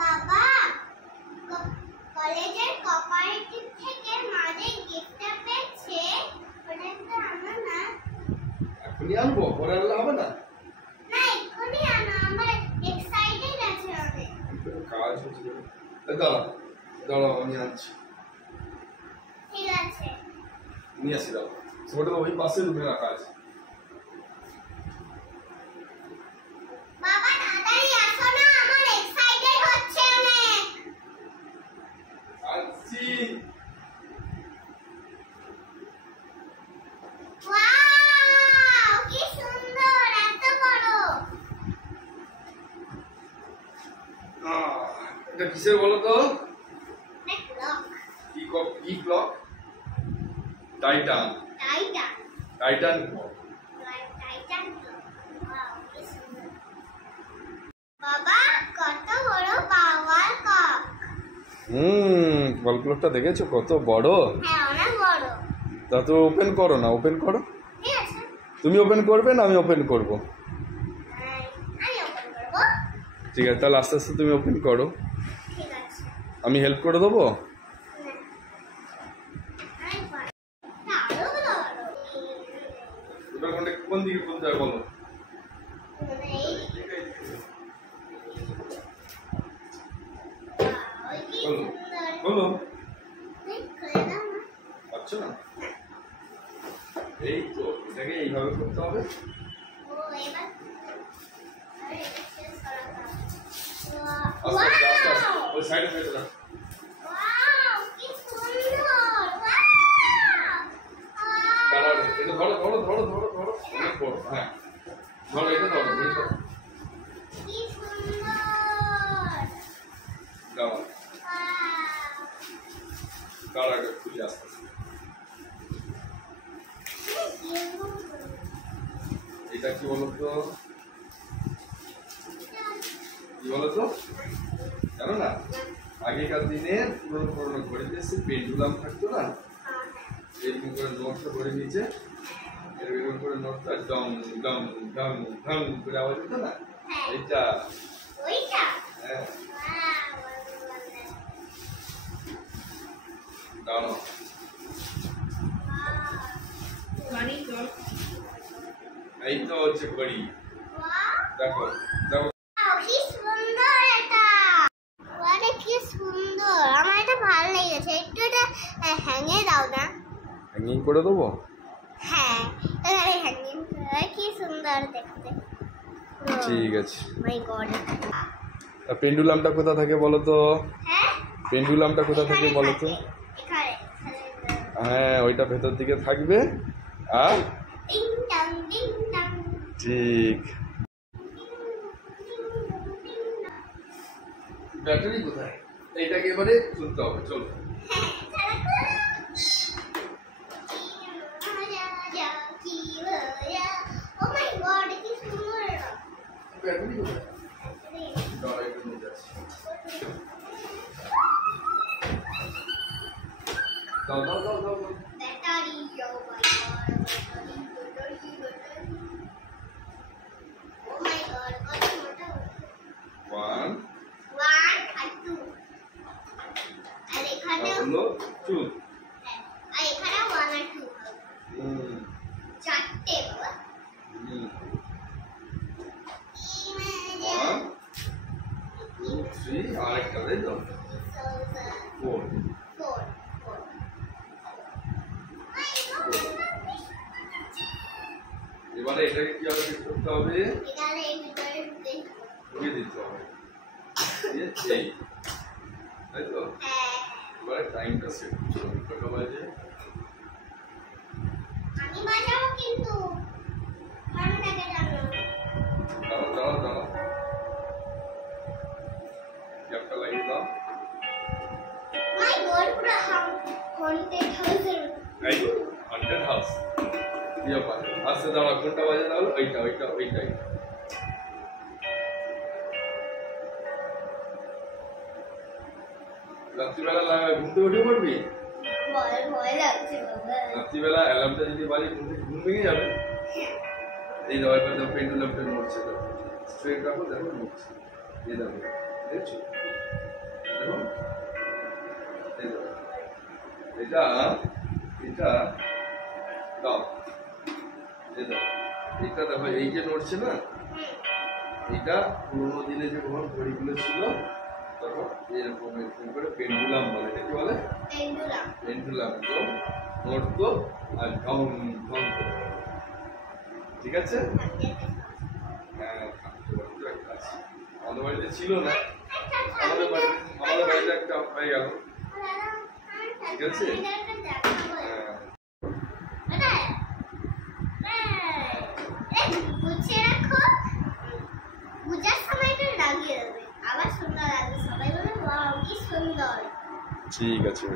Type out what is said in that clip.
বাবা কলেজের কোঅপারেটিভ থেকে মাঝে গিফটটা পেয়েছে, ওটা তো আনো না। এখনই আনবো, পরে আনলে হবে না? না এখনই আনো, আমার এক্সাইটেড আছে অনেক। কাজ হচ্ছে, দাঁড়া দাঁড়াও আমি আনছি। ঠিক আছে নিয়ে আসি, দাও ওটা ওই পাশে রুমে রাখা আছে। বাবা তাড়াতাড়ি আসো না, আমার এক্সাইটেড হচ্ছে অনেক। আসছি। ওয়াও কি সুন্দর, এত বড়। এটা কিসের বলো তো? ক্লক। কি clock? Titan. Titan. Titan clock. Titan clock. Wow কি সুন্দর। বাবা কত বড় পাওয়ার কক। ওয়াল ক্লকটা দেখেছো কত বড়? হ্যাঁ অনেক বড়। তা তো ওপেন করো না, ওপেন করো। ঠিক আছে তুমি ওপেন করবে না আমি ওপেন করব? আমি ওপেন করব। ঠিক আছে, তাহলে আস্তে আস্তে তুমি ওপেন করো, ঠিক আছে। আমি হেল্প করে দেবো। এবার কোন দিকে খুলতে হবে বলো? বলো পাচ্ছ না? এই তো এটাকে এইভাবে করতে হবে। আস্তে আস্তে আস্তে ওই সাইডে ফেলে দাও। দাঁড়াও, এটা ধরো ধরো ধরো ধরো ধরো, অনেক বড়। হ্যাঁ ধরো, এটা ধরো, এটা ধরো। দাঁড়াও দাঁড়াও, এটা খুলে আস্তে আস্তে। এটা কি বলতো? কি বলতো জানো না? আগেকার দিনে পুরনো পুরনো ঘড়িতে সে পেন্ডুলাম থাকতো না, এরকম করে নোটটা ধরে নিচে এরকম করে নোটটা ডং ডং ডং ডং করে আওয়াজ হতো না, এইটা ওইটা। হ্যাঁ দাঁড়াও। এই তো হচ্ছে ঘড়ি, দেখো দেখো কি সুন্দর এটা। আরে কি সুন্দর, আমার এটা ভালো লেগেছে। একটু এটা হ্যাঙ্গে দাও না। হ্যাঙ্গিং করে দেবো? হ্যাঁ এখানে হ্যাঙ্গিং করে, কি সুন্দর দেখতে। ঠিক আছে। মাই গড। পেন্ডুলামটা কোথা থাকে বলো তো? হ্যাঁ পেন্ডুলামটা কোথা থাকে বলো তো? এখানে। হ্যাঁ ওইটা ভেতর দিকে থাকবে আর টিং টাং টিং টাং। ঠিক। ব্যাটারি কোথায়? এইটাকে এবারে তুলতে হবে, চলো। ব্যাটারি কোথায়? দাঁড়া একটু নিয়ে যাচ্ছি। দাও দাও দাও দাও দাও। One, হলো two. চারটে বাবা। One, two, three, আরেকটা তাই তো? Four. এবারে এটাকে কি হবে করতে হবে? ঢুকিয়ে দিতে হবে। এই তাই তো? এবারে টাইমটা সেট করতে হবে। কটা বাজে? আমি বাজাবো কিন্তু আমি তাকে জানো। দাঁড়াও দাঁড়াও দাঁড়াও, ক্যাপটা লাগিয়ে দাও। মাই গড, পুরো হন্টেড হাউসের। এই তো হন্টেড হাউস। দিয়ে পারে আস্তে দাঁড়াও, কোনটা বাজে তাহলে? ওইটা ওইটা ওইটাই। রাত্রিবেলা ঘুম থেকে উঠে পড়বি? ভয় লাগছে বাবা। রাত্রিবেলা অ্যালার্মটা যদি বাজে ঘুম ভেঙে যাবে। এই দাও, এবার পেন্ডুলামটা নড়ছে, স্ট্রেট রাখো, দেখো নড়ছে। এই দেখো, দেখছো? দেখুন এটা এটা দাও এটা দেখো এই যে নড়ছে না, এটা পুরোনো দিনে যে ঘড়িগুলো ছিল তখন এরকম এরকম করে পেন্ডুলাম বলে। এটা কি বলে? পেন্ডুলাম। তো নড়তো আর ঢং ঢং করে। ঠিক আছে? হ্যাঁ, আমাদের বাড়িতে ছিল না, আমাদের বাড়িতে একটা হয়ে গেল। ঠিক আছে? গুছিয়ে রাখো, পূজার সময়টা লাগিয়ে দেবে, আবার সুন্দর লাগবে, সবাই বলে ওয়াও কি সুন্দর। ঠিক আছে।